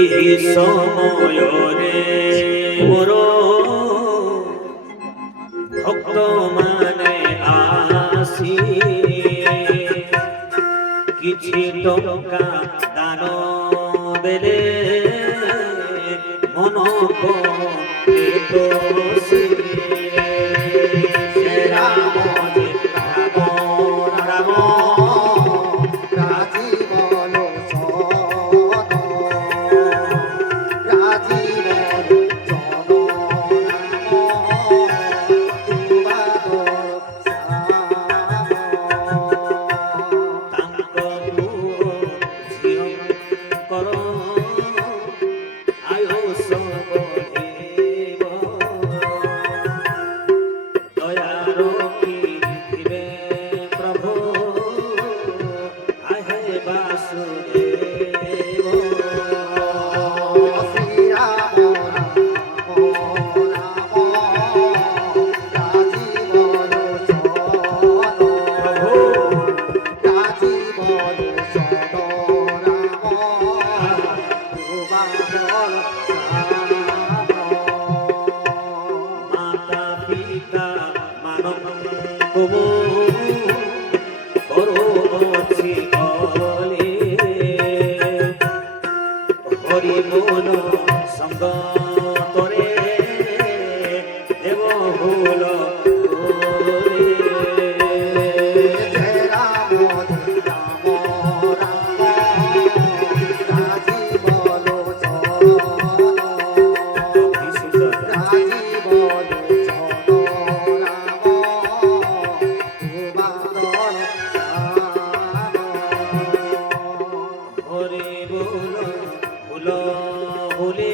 এই সময়রে মোর ভক্ত মানে আসি কিছু টঙ্কা দান দেলে মন তো রাম রাম রাজি বলো সদ রাজি বলো জন তাঙ্ক ঝিও কর আয়ুষ বঢ়িব দয়া রখিবে প্রভু আহে বাসুদেব শ্রীরাম রাম রাজি বলো সদ প্রভু রাজি বলো সদ রাম তোমার মাতা পিতা মানব কবু করো অছি কলে হরি মন সঙ্গ তরে দেব ভুল রাম রাম রাম রাজি বলো সদ রাজি বলো সদ রাম তোমার হরি বল ভুল ভুলে